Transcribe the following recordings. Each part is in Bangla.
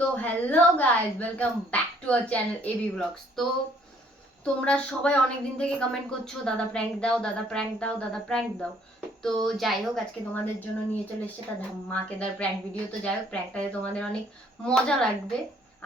তো hello guys welcome back to our channel AB blogs তো তোমরা সবাই অনেক দিন থেকে কমেন্ট করছ, দাদা প্র্যাঙ্ক দাও, দাদা প্র্যাঙ্ক দাও, দাদা প্র্যাঙ্ক দাও। তো যাই হোক, আজকে তোমাদের জন্য নিয়ে চলে এসেছে একটা ধামাকেদার প্র্যাঙ্ক ভিডিও তো যাই হোক প্র্যাঙ্কটাতে তোমাদের অনেক মজা লাগবে।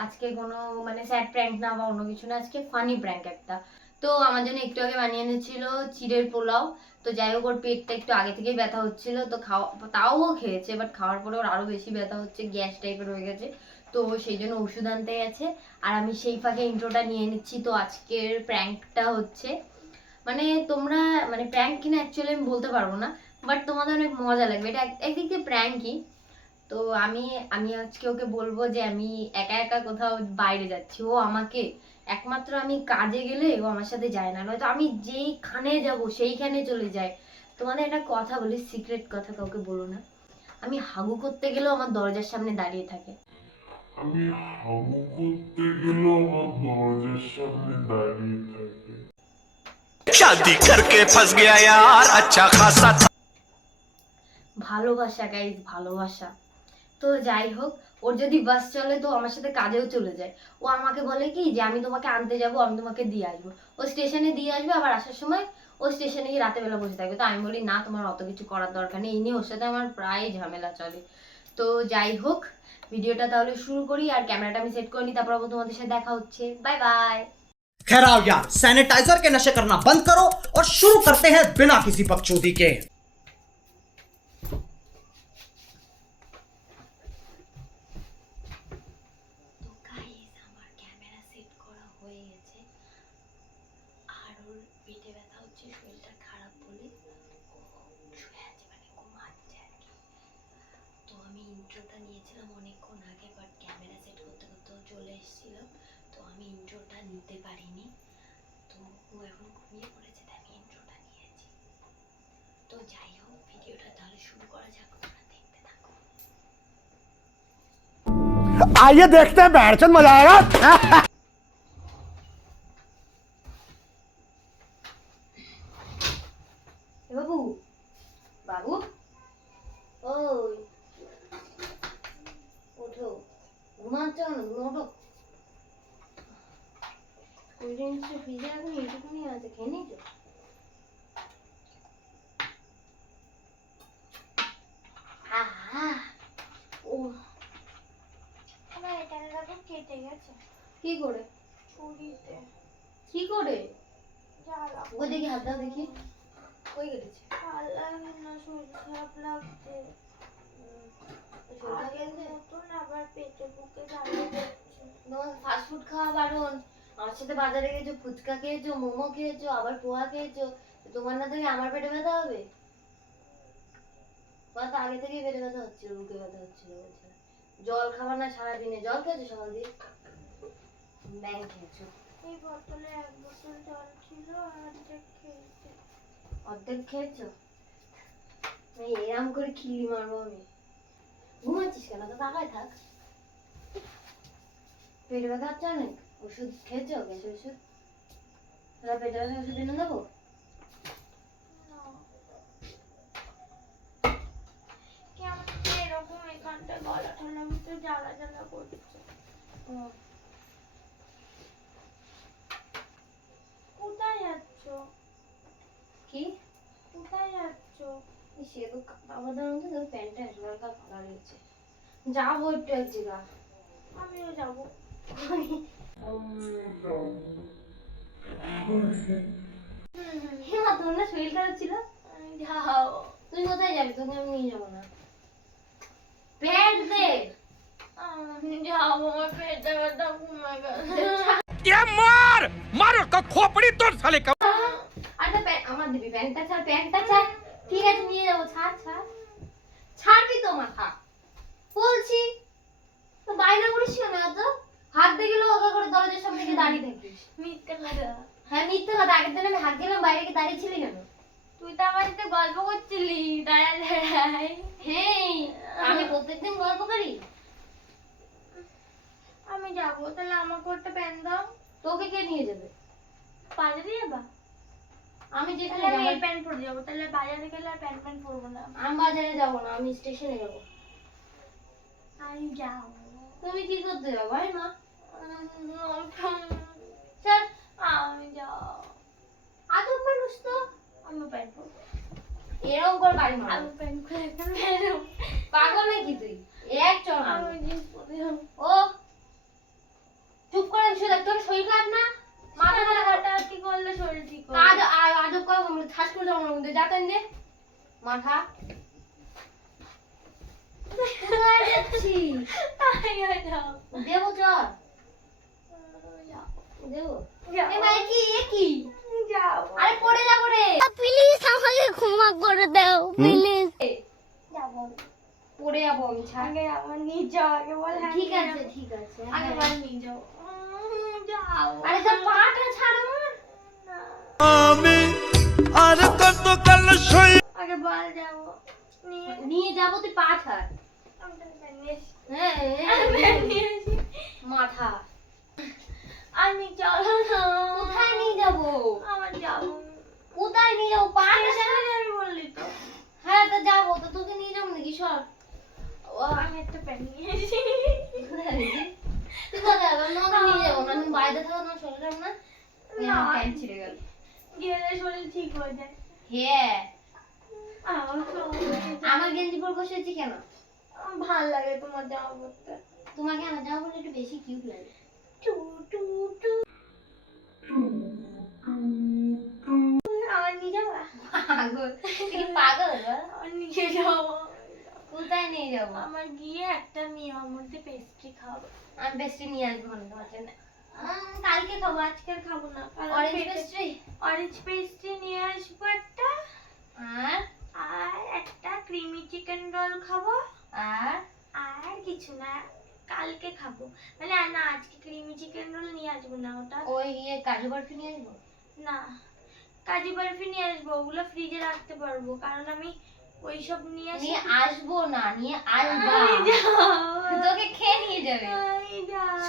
আজকে কোনো মানে স্যাড প্র্যাঙ্ক না বা অন্য কিছু না, আজকে ফানি প্র্যাঙ্ক একটা। তো আমার জন্য একটু আগে বানিয়ে এনেছিল চিড়ের পোলাও। তো যাই হোক, ওর পেটটা একটু আগে থেকেই ব্যথা হচ্ছিল, তো খাওয়া, তাও ও খেয়েছে বাট খাওয়ার পরে ওর আরও বেশি ব্যথা হচ্ছে, গ্যাস টাইপের হয়ে গেছে। তো সেই জন্য ওষুধ আনতে গেছে আর আমি সেই ফাঁকে ইন্ট্রোটা নিয়ে নিচ্ছি, তো আজকের প্র্যাঙ্কটা হচ্ছে মানে তোমরা মানে প্র্যাঙ্ক কিনা অ্যাকচুয়ালি আমি বলতে পারব না বাট তোমাদের অনেক মজা লাগবে। এটা এক- একদিক দিয়ে প্র্যাঙ্কই। তো আমি আমি আজকে ওকে বলব যে আমি একা একা কোথাও বাইরে যাচ্ছি, ও আমাকে একমাত্র আমি কাজে গেলে ও আমার সাথে যায় না নয়তো আমি যেইখানে যাব সেইখানে চলে যায় তোমাদের একটা কথা বলি সিক্রেট কথা কাউকে বলো না আমি হাগু করতে গেলেও আমার দরজার সামনে দাঁড়িয়ে থাকে আমি হাগু করতে গেলেও আমার দরজার সামনে দাঁড়িয়ে থাকে शादी करके फंस गया यार अच्छा खासा था ভালোবাসা গাইজ ভালোবাসা তো যাই হোক ওর যদি বাস চলে তো আমার সাথে কাজেও চলে যায় ও আমাকে বলে কি যে আমি তোমাকে আনতে যাব আমি তোমাকে দিয়ে আসবো ও স্টেশনে দিয়ে আসবে আবার আসার সময় ও স্টেশনে গিয়ে রাতে বেলা বসে থাকবে তো আমি বলি না তোমার অত কিছু করার দরকার নেই এই নিয়ে ওর সাথে আমার প্রায় ঝামেলা চলে তো যাই হোক ভিডিওটা তাহলে শুরু করি আর ক্যামেরাটা আমি সেট করে নিই তারপর আবার তোমাদের साथ দেখা হচ্ছে বাই বাই खैर आओ यार सैनिटाइजर के नशे करना बंद करो और शुरू करते हैं बिना किसी बकचोदी के আমি ইন্ট্রোটা নিতে পারিনি। তো ও এখন ঘুমিয়ে পড়েছে, তাই আমি ইন্ট্রোটা নিয়েছি। তো যাই হোক, ভিডিওটা তাহলে শুরু করা যাক দেখতে থাকো। আইয়ে দেখতে মজা আয়েগা। আছে খেয়ে গেছে। কি করে? কি করে? ও দেখি হাত দাও দেখি। কই কেটেছে? ভালো লাগে না শরীর খারাপ লাগছে। আবার পেটে বুকে জ্বালা করছে। তোমার ফাস্ট ফুড খাওয়া বারণ। আমার সাথে বাজারে গেছো ফুচকা খেয়েছো মোমো খেয়েছো আবার পোহা খেয়েছো তোমার না থেকে আমার পেটে ব্যথা হবে? তোমার তো আগে থেকেই পেটে ব্যথা হচ্ছিল বুকে ব্যথা হচ্ছিল বলছে। জল খাবার না সারাদিনে জল খেয়েছো সকাল দিয়ে? ব্যাং খেয়েছো। এই বোতলে এক বোতল জল ছিল অর্ধেক খেয়েছে। অর্ধেক খেয়েছো? এরম করে খিল্লি মারবো আমি। ঘুমাচ্ছিস কেন? তো তাকায় থাক। পেটে ব্যথা হচ্ছে অনেক? ওষুধ খেয়েছো? গ্যাসের ওষুধ? তাহলে পেটে ব্যথা ওষুধ এনে দেবো? না কেমন যে এরকম এখানটা গলা ঠলা ভিতরে জ্বালা জ্বালা করছে কোথায় যাচ্ছ? কি? কোথায় যাচ্ছ? সে তো আমাদের মধ্যে তো প্যান্টটা হালকা ফাঁকা রয়েছে যাব একটু এক জায়গা। আমিও যাব। হেমা তোমার শরীর খারাপ ছিল যাও তুই কোথায় যাবি তোকে আমি নিয়ে যাব না প্যান্ট দে যাও আমার পেটটা ব্যথা ঘুমা এ মার মার তো খোপড়ি তোর শালে কা আরে প্যান্ট আমার দিবি প্যান্টটা ছাড় প্যান্টটা ছাড়। ঠিক আছে, নিয়ে যাব, ছাড় ছাড়। ছাড়বি তো মাথা। বলছি তো বাইরে করিস না তো? হাত দেখে ওকে করে দরজার সামনে গিয়ে দাঁড়িয়ে থাকিস মিথ্যে কথা। হ্যাঁ মিথ্যে কথা। আগের দিন আমি হাত গেলাম বাইরে গিয়ে দাঁড়িয়েছিলি কেন? তুই তো আমার সাথে গল্প করছিলি দাঁড়া দাঁড়াই হ্যাঁ আমি প্রত্যেকদিন গল্প করি? আমি যাব তাহলে আমাকে একটা প্যান দাও। তোকে কে নিয়ে যাবে? বাজারে যাবা? আমি যেখানে আমি এই প্যান্ট পরে যাব তাহলে বাজারে গেলে আর প্যান্ট প্যান্ট পরবো না। আমি বাজারে যাব না আমি স্টেশনে যাব। আমি যাব। তুমি কি করতে যাব ভাই মা স্যার আমি যাব আদব মানুষ তো আমি প্যান্ট এরকম করে বাড়ি মারো আমি প্যান্ট করে পাগল নাকি তুই এক চল আমি জিন্স পরে ও চুপ করে শুয়ে দেখ তোর শরীর খারাপ না মাথা মাথা খারাপ কি করলে শরীর ঠিক হবে কাজ আ- আজব করে ঠাস করে যাব মধ্যে যাতেন যে মাথা দেবো চল আমি যাব দেবো যাব। এ ভাই কি এ কি যাব আরে পড়ে যাব রে প্লিজ আমাকে ক্ষমা করে দাও প্লিজ পড়ে যাব আমি আগে যাব নিয়ে যাও আগে বল হ্যাঁ ঠিক আছে ঠিক আছে। আগে হ্যাঁ। বল নিয়ে যাও। আরে পাটা ছাড় আমার। আগে বল যাব। নিয়ে যাব তুই পা ছাড়। হ্যাঁ আসি। মাথা। আমি চলো না কোথায় নিয়ে যাব? আমার যাব। কোথায় নিয়ে যাব? পা স্টেশনে যাবি? বললি তো। হ্যাঁ তো যাব। তো তোকে নিয়ে যাব নাকি? সর। আমি একটা প্যান্ট নিয়ে এসেছি। তুই কোথায়? আমি তোমাকে নিয়ে যাব না। তুমি বাইরে থাকো তোমার শরীর না। এই আমার প্যান্ট ছিঁড়ে গেল। গেলে শরীর ঠিক হয়ে যায়। হ্যাঁ। আমার গেঞ্জি পরে কেন? ভালো লাগে তোমার জামা পরতে। তোমাকে আমার জামা পরলে একটু বেশি কিউট লাগে। আমার নিয়ে পাগল পাগল নিয়ে যাব কোথায় নিয়ে যাব আমার গিয়ে একটা মেয়ের মধ্যে পেস্ট্রি খাব আমি বেশি নিয়ে আসব না তোমার জন্য কালকে খাব আজকে খাব না অরেঞ্জ পেস্ট্রি অরেঞ্জ পেস্ট্রি নিয়ে আসব একটা। আর? আর একটা ক্রিমি চিকেন রোল খাব। আর? আর কিছু না। কালকে খাব। মানে না আজকে ক্রিমি চিকেন রোল নিয়ে আসব না ওটা ওই ইয়ে কাজু বরফি নিয়ে আসব? না কাজু বরফি নিয়ে আসব ওগুলো ফ্রিজে রাখতে পারব কারণ আমি ওইসব নিয়ে আসি নিয়ে আসব না নিয়ে আসবা। তোকে খেয়ে নিয়ে যাবে।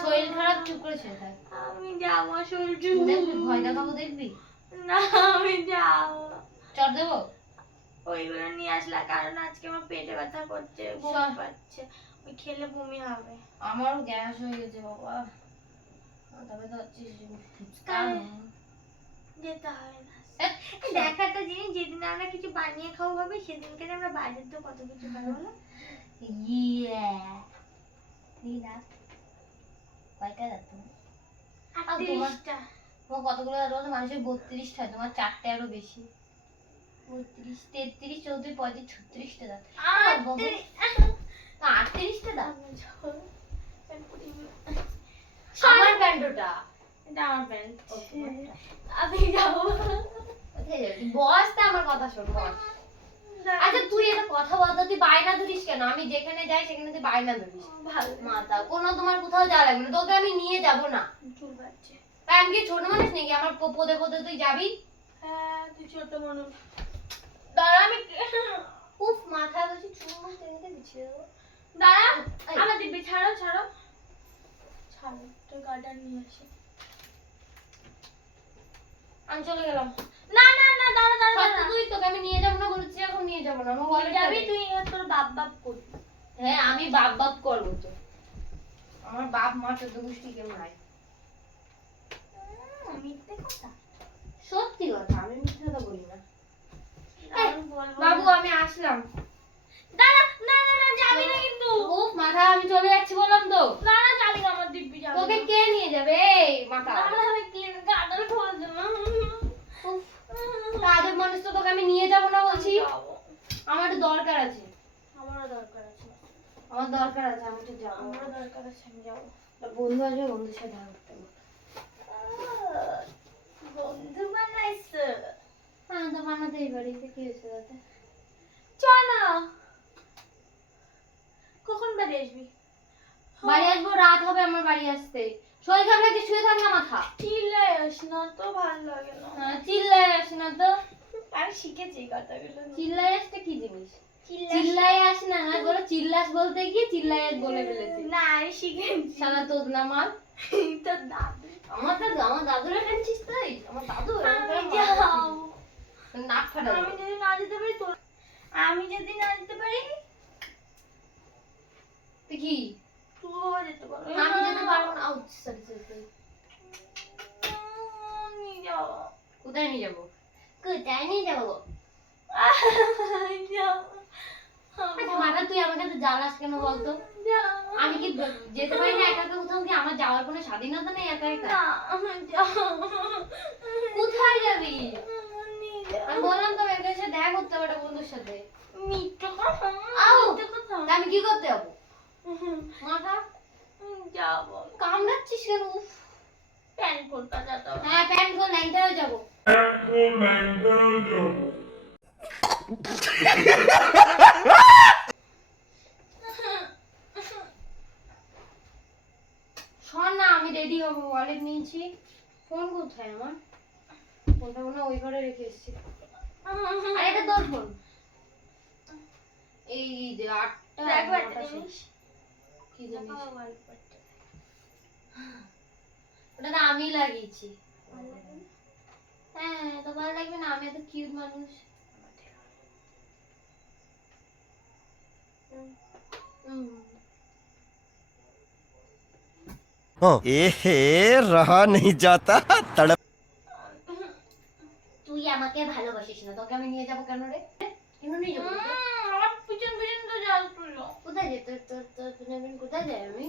শরীর খারাপ চুপ করে শুয়ে থাক। আমি যাব শরীর দেখবি ভয় দেখাবো দেখবি? না আমি যাব। চল দেবো? ওইগুলো নিয়ে আসলা কারণ আজকে আমার পেটে ব্যথা করছে বমি পাচ্ছে। খেলে বমি হবে। আমারও গ্যাস হয়ে গেছে বাবা। তবে তো হচ্ছে যেতে হয় না। জিনিস যেদিন আমরা কিছু বানিয়ে খাব সেদিনকে আমরা বাইরের তো কত কিছু Yeah. কয়টা তোমার? কতগুলো মানুষের বত্রিশটা তোমার চারটে আরও বেশি। বত্রিশ। তেত্রিশ চৌত্রিশ পঁয়ত্রিশ ছত্রিশটা দাঁত। আটত্রিশটা দাঁত আমি প্যান্ট পরি না। আমার প্যান্টটা। এটা আমার প্যান্ট। আমি যাব। কোথায় যাবি? বস তা আমার কথা শোন বস। আচ্ছা তুই একটা কথা বল তুই বায়না ধরিস কেন? আমি যেখানে যাই সেখানে তুই বায়না ধরিস। ভালো। মাথা কোনো তোমার কোথাও যাওয়া লাগবে না। তোকে আমি নিয়ে যাব না। তাই আমি কি ছোট মানুষ নাকি? আমার পদে পদে তুই যাবি? হ্যাঁ তুই ছোট মানুষ। দাঁড়া আমি উফ মাথা বলছি চুল টেনে বিছিয়ে দেবো। দাঁড়া আমার দিব্যি ছাড়ো ছাড়ো। ছাড়ো তোর গার্ডার নিয়ে আসি। আমি চলে গেলাম। না না না দাঁড়া দাঁড়া তুই তোকে আমি নিয়ে যাব না বলেছি এখন নিয়ে যাব না আমার টা যাবি তুই তোর বাপ বাপ করবি। হ্যাঁ আমি বাপ বাপ করব তো। আমার বাপ মা চোদ্দ গোষ্ঠী কেউ নাই। মিথ্যে কথা। সত্যি কথা আমি মিথ্যে কথা বলি না। বাবু আমি আসলাম দাঁড়া না না না যাবি না কিন্তু উফ মাথা আমি চলে যাচ্ছি বললাম তো। না না যাবি না আমার দিব্যি যাবে তোকে কে নিয়ে যাবে? এই মাথা দাঁড়া আমি ক্লিন গার্ডার খোলা দেবো উফ, কাজের মানুষ তো তোকে আমি নিয়ে যাব না বলছি। আমার দরকার আছে। আমারও দরকার আছে। আমার দরকার আছে আমি একটু যাব। আমারও দরকার আছে আমি যাব। বন্ধু আসবে বন্ধুর সাথে দেখা করতে বন্ধু বানাইছে। হ্যাঁ তো বানাতেই পারি তো কি হয়েছে তাতে? চ না কখন বাড়ি আসবি? বাড়ি আসব রাত হবে আমার বাড়ি আসতে। শরীর খারাপ লাগছে শুয়ে থাক না মাথা। চিল্লাই আস না তো ভালো লাগে না। হ্যাঁ, চিল্লায় আস না তো। আমি শিখেছি কথাগুলো। চিল্লায় আসতে কি জিনিস? চিল্লায় আস না না বলে চিল্লাস বলতে গিয়ে চিল্লায় বলে ফেলেছি। না আমি শিখেছি। সালা তোর না মাল তোর দাদু। আমার দাদু আমার দাদুরা টেনছিস তাই? আমার দাদু আমি যাও। নাক ফাটাবো। আমি যদি না যেতে পারি তোর আমি যদি না যেতে পারি? কি? যেতে পারবি আমি যেতে পারব না সরি সরি কোথায় নিয়ে যাব কোথায় নিয়ে যাব আচ্ছা মাথা তুই আমাকে তো জ্বালাস কেন বলতো? আমি কি যেতে পারি না একা একা কোথাও কি? আমার যাওয়ার কোনো স্বাধীনতা নেই একা একা? কোথায় যাবি? আমি বললাম তো এদের সাথে দেখা করতে হবে বন্ধুর সাথে। আমি কি করতে যাব? মাথা যাব কামড়াচ্ছিস কেন? উফ। প্যান করতে যেতে হ্যাঁ খোল যাব। শোন না আমি রেডি হব ওয়ালেট নিয়েছি। ফোন কোথায় আমার? ফোনটা মনে হয় ওই ঘরে রেখে এসেছি। আর এটা তোর ফোন এই যে আটটা দেখ একটা নটা জিনিস ওটা না আমি লাগিয়েছি। হ্যাঁ তো ভালো লাগবে না আমি এত কিউট মানুষ। তুই আমাকে ভালোবাসিস না তোকে আমি নিয়ে যাব কেন রে? কোথায় যেত তোর? কোথায় যাই আমি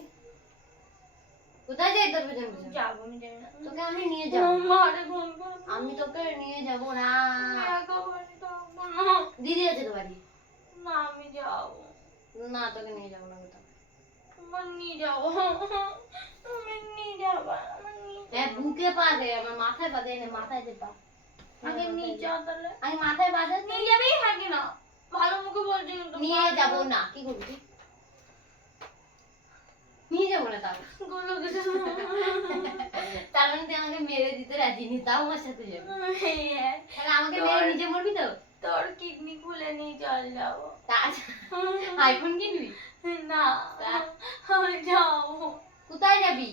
কোথায় যাই তোর পিছনে পিছনে? যাব আমি জানি না। তোকে আমি নিয়ে যাব। মারে ঘুম পাচ্ছে। আমি তোকে নিয়ে যাব না। দিদি আছে তো বাড়ি? না আমি যাব। না তোকে নিয়ে যাব না কোথাও। আমার নিয়ে যাব। নিয়ে যাব আমার নিয়ে হ্যাঁ বুকে পা দে আমার মাথায় পা দে মাথায় দে পা। আগে নিয়ে যাও তাহলে। আমি মাথায় পা দে। নিয়ে যাবি? নাকি না? ভালো মুখে বলছি নিয়ে যাব না। কি করবি? নিয়ে যাব না তার মানে তুই আমাকে মেরে দিতে রাজি নি তাও আমার সাথে যাবি। তাহলে আমাকে মেরে নিজে মরবি তো? তোর কিডনি খুলে নিয়ে চল যাব। আইফোন কিনবি? না। আমি যাব। কোথায় যাবি?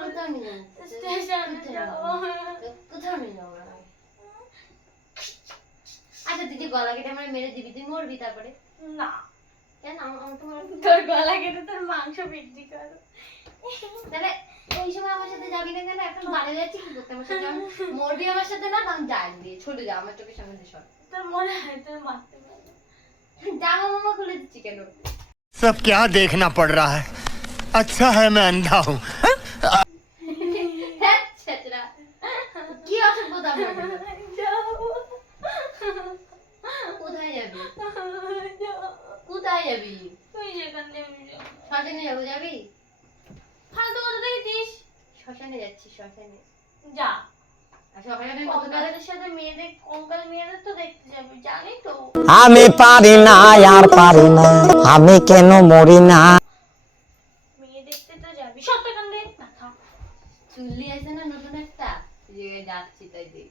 কোথাও নিয়ে যাব? স্টেশনে যাব। কোথাও নিয়ে যাব? আচ্ছা তুই যে গলা কেটে আমার মেরে দিবি তুই মরবি তারপরে? না। তোর গলা কেটে তোর মাংস বিক্রি করো তাহলে ওই সময় আমার সাথে যাবি না কেন এখন বাড়ি যাচ্ছি কি করতে আমার সাথে আমি- মরবি আমার সাথে না আমি যাই দিয়ে ছোট যা আমার চোখের সামনে দিয়ে সর তোর মনে হয় তোর মারতে পারবে জামা মামা খুলে দিচ্ছি কেন सब क्या देखना पड़ रहा है अच्छा है मैं अंधा हूँ হ্যাঁ, ছেচরা। কি অসভ্যতা আমার মধ্যে? যাবো কোথায় যাবি যাবো কোথায় যাবি? তুই যেখান শ্মশানে যাব যাবি? ফালতু কথা দেখেছিস শ্মশানে যাচ্ছি শ্মশানে। যা। আমি কত কালে কঙ্কালের সাথে মেয়েদের কঙ্কাল মেয়েদের তো দেখতে যাবি জানি তো। আমি পারি না আর পারি না। আমি কেন মরি না? মেয়ে দেখতে তো যাবি। না চুল্লি আছে না নতুন একটা? যে যাচ্ছি তাই হবে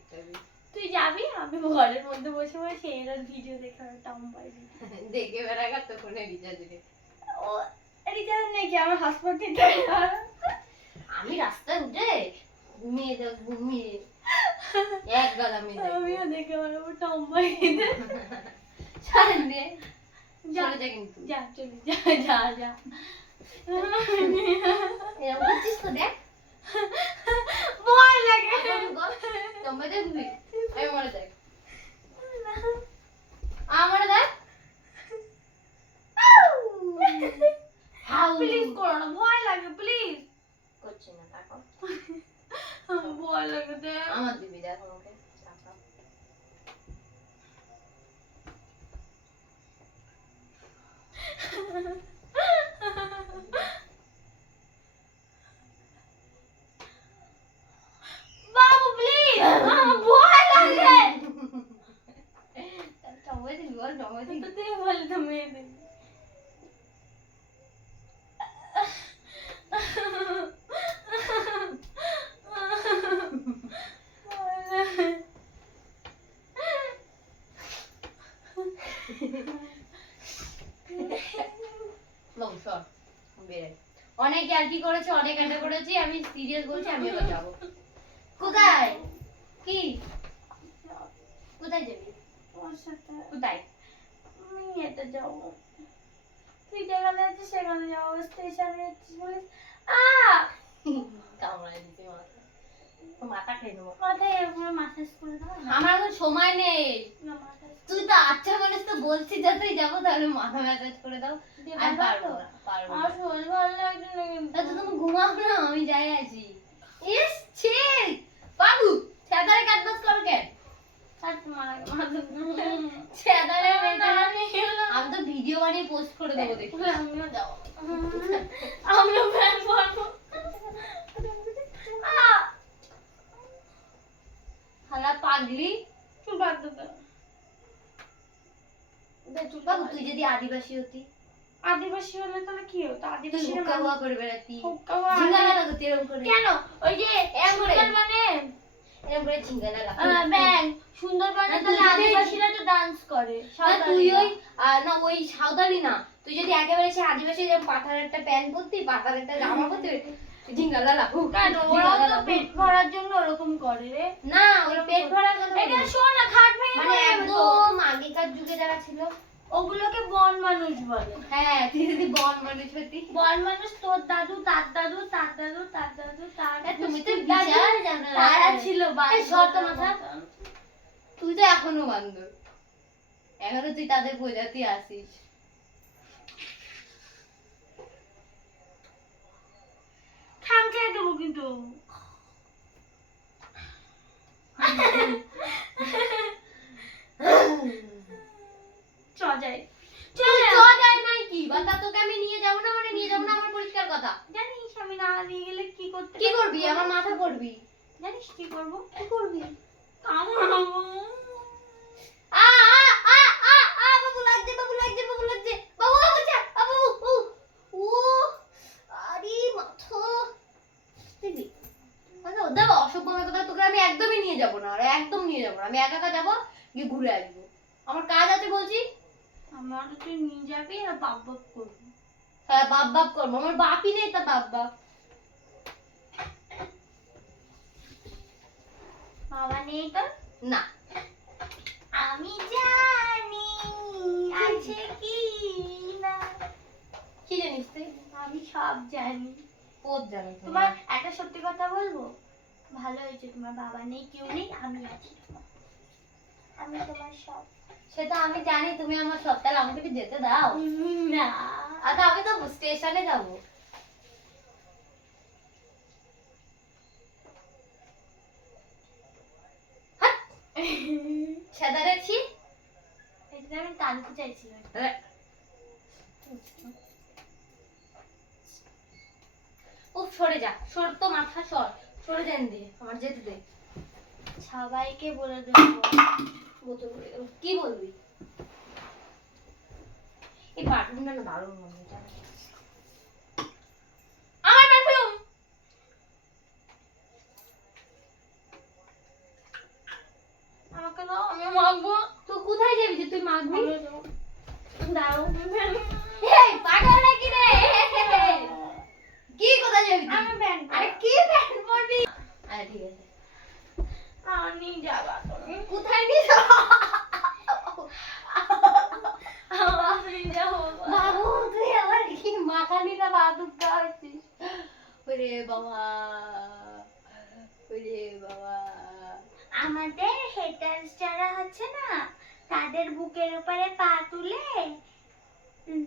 তুই যাবি? আমি ঘরের মধ্যে বসে বসে এর ভিডিও দেখার টাম পাইবি দেখে বেড়াগা তো ফোনে রিচার্জ ও রিচার্জ নাকি আমার হসপিটাল দিতে আমি রাস্তায় উঠে ঘুমিয়ে দেব ঘুমিয়ে। এক গলা মেয়ে। আমিও দেখে আমার উপর টাম পাইবি ছাড়েন রে। যা চলে যা কিন্তু। যা চলে যা যা যা। এরকম করছিস তো দেখ। ভয় লাগে। তোমায় দেখবি আমি মরে দেখ। আমার দেখ। প্লিজ করো না ভয় লাগে প্লিজ করছি না তারপর। ভয় লাগে দেখ। আমার দিবি দেখ আমাকে তাকাও। বাবু প্লিজ আমার ভয় লাগে টমেটো দিবি বল টমেটো দিবি তো তুই বলে তো মেয়ে দেখবি বাবু সর বেরে অনেক আর কি করেছে? অনেক এটা করেছি। আমি সিরিয়াস বলছি আমি এবার যাব। কোথায়? কি? কোথায় যাবি? কোথায়? আমি এটা যাব। তুই যেখানে আছিস সেখানে যাব। স্টেশনে আছিস বলিস আ! কামড়ায় দিতে মাথা মাথা খেয়ে নেব। মাথায় এরকম মাসাজ করে দাও না? আমার এখন সময় নেই। তুই তো আচ্ছা বলিস তো বলছিস যাতেই যাব তাহলে মাথা ম্যাসাজ করে দাও। আমি পারব না। পারব আমার না শরীর ভালো লাগছে না কিন্তু। তা তো তুমি ঘুমাও না আমি যাই আছি। ইস ছি! বাবু ছেদারে কাটবাস করো কেন? ছেদারে আমি তো ভিডিও বানিয়ে পোস্ট করে দেবো দেখি। আমিও হালা পাগলি। বাদ দে। তুই যদি আদিবাসী হতি। আদিবাসী হলে তাহলে কি হতো? আদিবাসী হুক্কা হুয়া করে বেড়াতি। হুক্কা হুয়া ঝিঙ্গালা লাগতি এরকম করে। কেন? ওই যে? সুন্দরবনে এরকম করে ঝিঙ্গালা আহ, লাগতি ব্যাং। সুন্দরবনে তাহলে আদিবাসীরা তো ডান্স করে না তুই ওই না ওই সাঁওতালি না। তুই যদি একেবারে সে আদিবাসী যেরকম পাতার একটা প্যান্ট পরতি পাতার একটা জামা পরতি ঝিঙ্গালা লাগু কেন? ওরাও তো পেট ভরার জন্য ওরকম করে রে। না ওই পেট ভরার কথা এটা। শোন না খাট ভেঙে মানে। একদম আগেকার যুগে যারা ছিল ওগুলোকে বন মানুষ বলে। হ্যাঁ তুই যদি বন মানুষ হতি বন মানুষ তোর দাদু তার দাদু তার দাদু তার দাদু তার তুমি তো বিচার জানো তারা ছিল সর মাথা। তুই তো এখনও বান্ধব। এখনও তুই তাদের প্রজাতি আসিস। ঠাং খেয়ে দেবো কিন্তু। চ যাই। চল তুই চ যাই নাই কি? বাতা তোকে আমি নিয়ে যাব না মানে নিয়ে যাব না আমার পরিষ্কার কথা? জানিস আমি না নিয়ে গেলে কি করতে কি করবি? আমার মাথা করবি জানিস কি করব? কি করবি? কামড়াবো আ আ আ আ আ বাবু লাগছে বাবু লাগছে বাবু লাগছে। বাবু বাবু বাবু উ। উ আরে মাথা। দেখবি? মানে ওদের অসভ্য কথা তোকে আমি একদমই নিয়ে যাব না। আর একদম নিয়ে যাব না। আমি একা একা যাব গিয়ে ঘুরে আসব। আমার কাজ আছে বলছি। আমার তুই নিয়ে যাবি আর বাপ বাপ করবি। হ্যাঁ বাপ বাপ করব। আমার বাপই নেই তা বাপ বাপ বাবা নেই তোর না। আমি জানি আছে কি না। কি জানিস তুই? আমি সব জানি। পোত জানি তোমার একটা সত্যি কথা বলব? ভালো হয়েছে তোমার বাবা নেই কেউ নেই আমি আছি। আমি তোমার সব সেটা আমি জানি তুমি আমার সব তাহলে আমাকে যেতে দাও। না আচ্ছা আমি তো স্টেশনে যাব। সেদারেছি এটা আমি টানতে চাইছিলাম। উফ সরে যা সর তো মাথা সর। সরে দিয়ে আমার যেতে দে। সবাইকে বলে দেবো। বোতল পড়ে গেল। কি বলবি? এই পারফিউমটা না দারুণ মনে হয় আমার পারফিউম আমাকে দাও আমি মাখবো। তুই কোথায় যাবি যে তুই মাখবি? দাও এই পাগল নাকি রে? কি কোথায় যাবি আমি আরে কি প্যান্ট পরবি? আরে ঠিক আছে। আমি যাবা কোথায় নিয়ে যাব? আমি যাব। বাবু তুই আমার কি মাখানিটা খাওয়াচ্ছিস ওরে বাবা ওরে বাবা। আমাদের হেটার্স যারা আছে না তাদের বুকের উপরে পা তুলে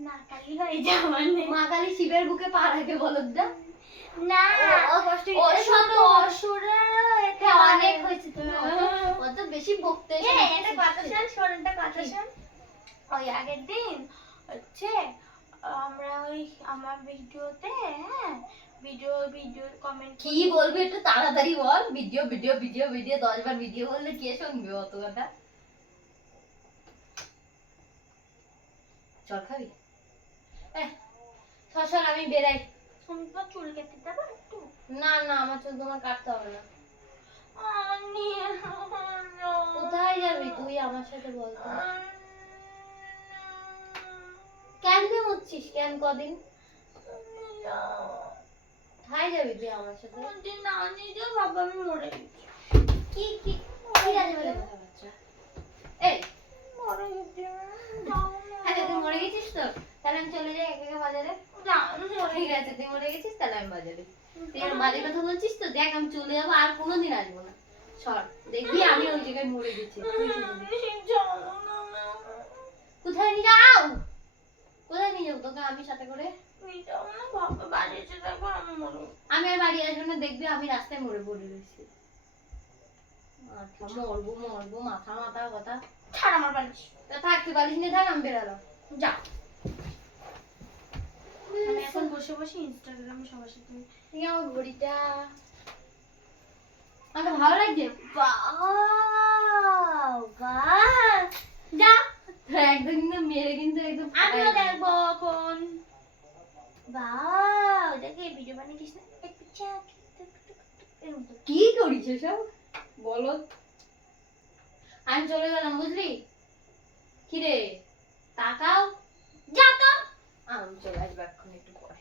নাকালি হয়ে যাওয়ার নেই। মা কালী শিবের বুকে পা রাখে বলদ দা না ও কষ্ট অসুর তো অসুরেরও এতে অনেক হয়েছে তুমি অত- অত বেশি বকতে এসো এই, না। একটা কথা শোন শোন একটা কথা শোন ওই আগের দিন হচ্ছে আমরা ওই আমার ভিডিওতে হ্যাঁ ভিডিও ভিডিও কমেন্ট কি বলবি একটু তাড়াতাড়ি বল। ভিডিও ভিডিও ভিডিও ভিডিও দশ বার ভিডিও বললে কে শুনবে অত কথা? চল খাবি। সর আমি বেরাই। শুনতো চুল কেটে দেবো একটু? না না আমার চুল তোমার কাটতে হবে না। কোথায় যাবি তুই আমার সাথে বল কেন হচ্ছিস কেন কদিন? কোথায় যাবি তুই আমার সাথে? না নিয়ে যাও বাবা আমি মরে কি কি কি আছে বলে বাচ্চা মরে গেছি আচ্ছা তুই মরে গেছিস তো? তাহলে আমি চলে যাই একা একা বাজারে। না, মরে ঠিক তুই মরে গেছিস? তাহলে আমি বাজারে তুই আর বাজে কথা বলছিস তো দেখ আমি চলে যাব আর কোনোদিন আসব না। সর দেখবি আমি ওই জায়গায় মরে গেছি। কোথায় নিয়ে যাও? কোথায় নিয়ে যাব তোকে আমি সাথে করে? আমি গেছি। আর বাড়ি আসব না দেখবি আমি রাস্তায় মরে পড়ে রয়েছি। মাথা মরবো মরবো মাথা মাথা কথা। ছাড় আমার বাড়ি। তা থাকতে পারিস নি থাক আমি বেরোলাম। যা। আমি এখন বসে বসে ইনস্টাগ্রামে সবার সাথে আছে, আমার ঘড়িটা। আমাকে ভালো লাগছে। বাহ বাহ। যা। একদম কিন্তু মেরে কিন্তু একদম আমিও দেখব এখন। বাহ দেখে ভিডিও না। কি করিস সব বলো। আমি চলে গেলাম বুঝলি? কি রে তাকাও। যা তো। আমি চলে আসব এখন একটু পরে।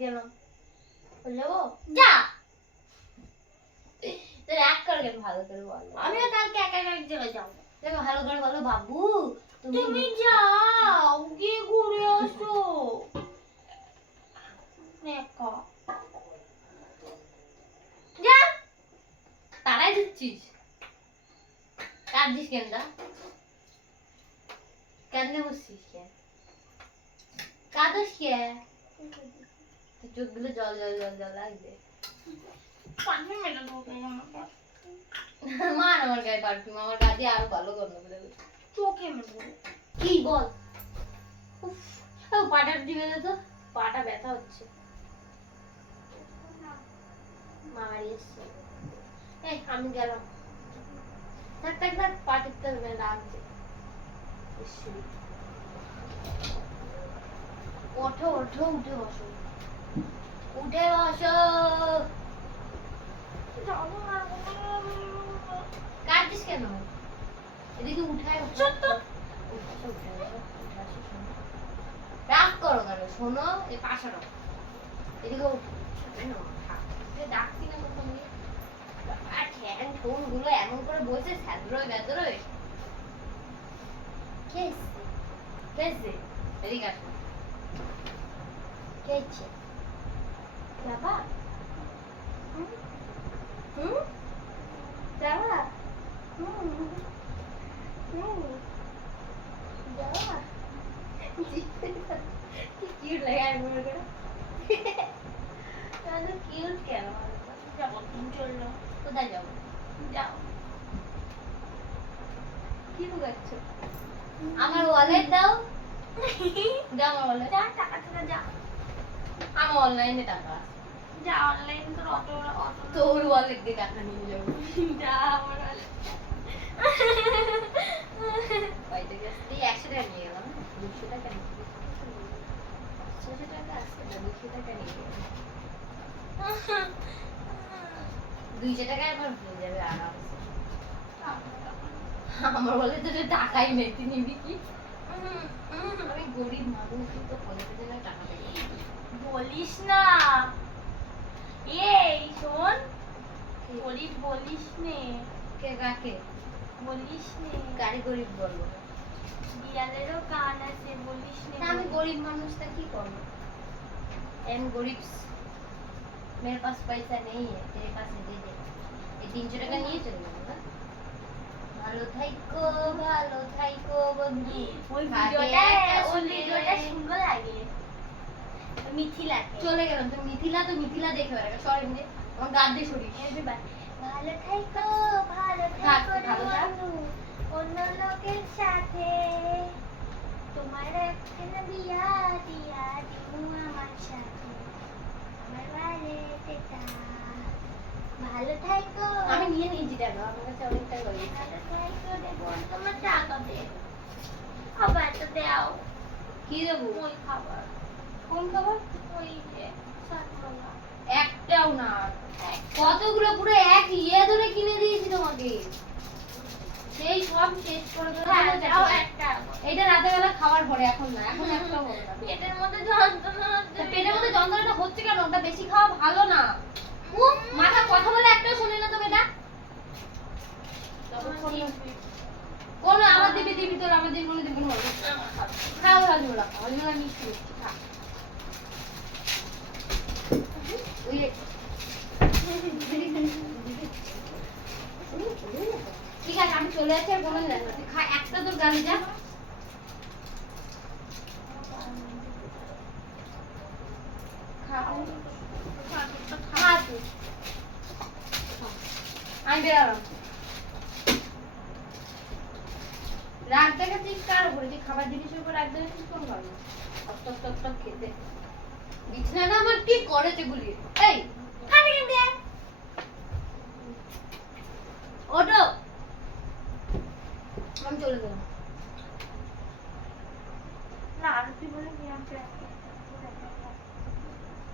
গেলাম। চলে যাব? যা! তোর এক করে ভালো করে বলো। আমিও কালকে একা একা জায়গায় যাব। দেখো ভালো করে বলো বাবু তুমি যাও গিয়ে ঘুরে আসো। যা! তারাই দিচ্ছিস কাঁদছিস কেন কাঁদস কে তোর চোখগুলো জল জল জল জল লাগবে পানি মেরে দেবো তোমাকে মার আমার গায়ে পারফিউম আমার গা দিয়ে আরও ভালো গন্ধ করে চোখে কি বল ও পাটা দিবে তো পাটা ব্যথা হচ্ছে মা এসছে এই আমি গেলাম থাক থাক থাক পা টিপতে হবে না। ওঠো ওঠো উঠে বসো। উঠে বসো। কাঁদছিস কেন? এদিকে উঠায়। রাগ করো কেন? শোনো এই পাশে রাখো। এদিকে উঠো। ডাকছি না কোথাও আর ঠ্যাং ঠোনগুলো এমন করে বসে স্যাদ্রোয় ব্যাদ্রোয়। কে হুম বাবা হুম হুম বাবা কি কিউট লাগে আর মনে করে তাহলে কিউট কেন যাব দিন চলল কোথায় যাব যাও কি বুঝাচ্ছ আমার ওয়ালেট দাও। দাও আমার ওয়ালেট যা টাকা টাকা যা। আমার অনলাইনে টাকা আছে। যা অনলাইন তোর অটো অটো তোর ওয়ালেট দিয়ে টাকা নিয়ে যাব। যা আমার গেছে এই একশো টাকা নিয়ে গেলাম। দুশো টাকা নিয়ে ছশো টাকা আছে না দুশো টাকা নিয়ে গেলাম। দুইশো টাকায় আমার হয়ে যাবে আরামসে। আমার বলে তো টাকাই নেই তুই নিবি কি? আমি মানে গরিব মানুষ তো কলেজে গেলে টাকা দেবো বলিস না। এই শোন গরিব বলিস নে। কে কাকে? বলিস নে। গাড়ি গরিব বলব বিড়ালেরও কান আছে বলিস নে। আমি গরিব মানুষটা কি করব? এম গরিব মেরে পাস পয়সা নেই তেরে পাশে দে দে। এই তিনশো টাকা নিয়ে চলে যাব না? ভালো থাইকো ভালো থাইকো বন্ধু। ওই ভিডিওটা ওই ভিডিওটা সুন্দর লাগে। মিথিলাকে। চলে গেলাম তো মিথিলা তো মিথিলা দেখে বেড়াবে সর এমনি। আমার গাদ দিয়ে এবার ভালো থাইকো ভালো থাইকো ভালো থাক। বন্ধু। অন্য লোকের সাথে। তোমার একখানা বিয়া দিয়া দিমু আমার সাথে। আমার বাড়িতে ভালো থাইকো আমি নিয়ে নিয়েছি টাকা আমার কাছে অনেক টাকা রয়েছে ভালো থাইকো রে বোন তোমার টাকা দে। আবার তো দাও। কি দেবো? ওই খাবার। কোন খাবার? ওই যে একটাও না। কতগুলো পুরো এক ইয়ে ধরে কিনে দিয়েছি তোমাকে। সেই সব শেষ করে হ্যাঁ দাও একটা। এইটা রাতের বেলা খাবার পরে এখন না এখন একটাও হবে না। পেটের মধ্যে যন্ত্রণা হচ্ছে। পেটের মধ্যে যন্ত্রণাটা হচ্ছে কেন? ওটা বেশি খাওয়া ভালো না। ও, মাথা কথা বলে একটাও শোনে না তো বেটা। আমার দিবি দিবি তোর, আমার খাও হজমলা হজমলা মিষ্টি খা। ঠিক আছে, আমি চলে যাচ্ছি আর কোনো দেখ খা, একটা তোর গাড়ি যা। খা। আমি আমার কি করেছে আমি চলে গেলাম। না আর তুই বলে কি আমি না না হবে এত মানে অনেক রাগ করে যাবে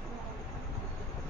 হুম, আমি গেলাম ছোট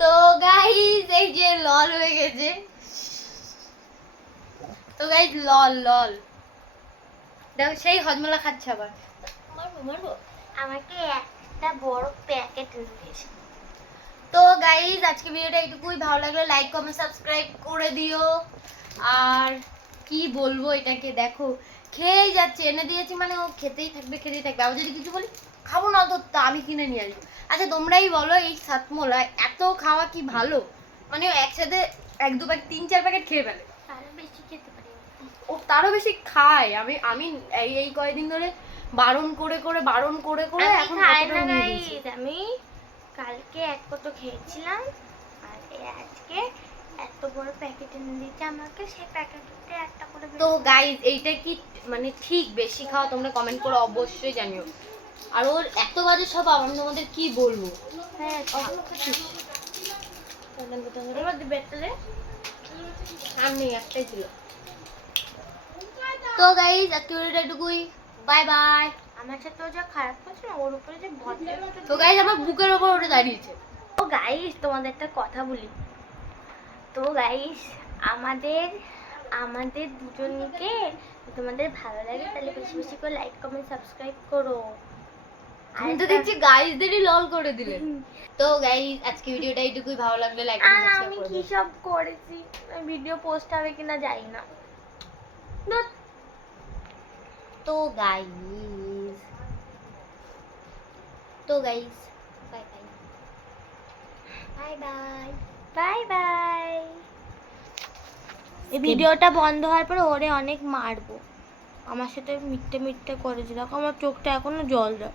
তো গাইস এই যে লল হয়ে গেছে। তো গাইস লল লল দেখো সেই হজমলা খাচ্ছে আবার। মারবো মারবো? আমাকে একটা বড় প্যাকেট দিয়েছে। তো গাইজ আজকে ভিডিওটা এইটুকুই। ভালো লাগলে লাইক কমেন্ট সাবস্ক্রাইব করে দিও। আর কি বলব এটাকে? দেখো খেয়েই যাচ্ছে। এনে দিয়েছি মানে ও খেতেই থাকবে খেতেই থাকবে। আবার যদি কিছু বলি খাব না তো তা আমি কিনে নিয়ে আসব। আচ্ছা তোমরাই বলো এই সাতমোলা এত খাওয়া কি ভালো? মানে একসাথে এক দু প্যাকেট তিন চার প্যাকেট খেয়ে ফেলে। ও তারও বেশি খায়। আমি আমি এই এই কয়দিন ধরে বারণ করে করে বারণ করে করে এখন আমি কালকে এক কত খেয়েছিলাম আর আজকে এত বড় প্যাকেট এনে দিয়েছে আমাকে সেই প্যাকেটে একটা করে তো গাইজ এইটা কি মানে ঠিক বেশি খাওয়া? তোমরা কমেন্ট করে অবশ্যই জানিও। আর ওর এত বাজে স্বভাব আমি তোমাদের কি বলব? হ্যাঁ আর নেই একটাই ছিল। তো গাইজ আজকে ভিডিওটা এটুকুই। বাই বাই আমার সাথে ও যা খারাপ করছে না ওর উপরে যে তো গাইজ আমার বুকের ওপর উঠে দাঁড়িয়েছে। তো গাইস তোমাদের একটা কথা বলি। তো গাইস আমাদের আমাদের দুজনকে তোমাদের ভালো লাগে তাহলে বেশি বেশি করে লাইক কমেন্ট সাবস্ক্রাইব করো। আমি তো দেখছি গাইজদেরই লল করে দিলে। তো গাইজ আজকে ভিডিওটা এইটুকুই। ভালো লাগলে লাইক আর আমি কি সব করেছি? ভিডিও পোস্ট হবে কিনা জানি না। তো গাইজ তো guys bye bye bye bye bye bye এই ভিডিওটা বন্ধ হওয়ার পরে ওরে অনেক মারবো। আমার সাথে মিথ্যে মিথ্যে করেছে। দেখো আমার চোখটা এখনও জল দেয়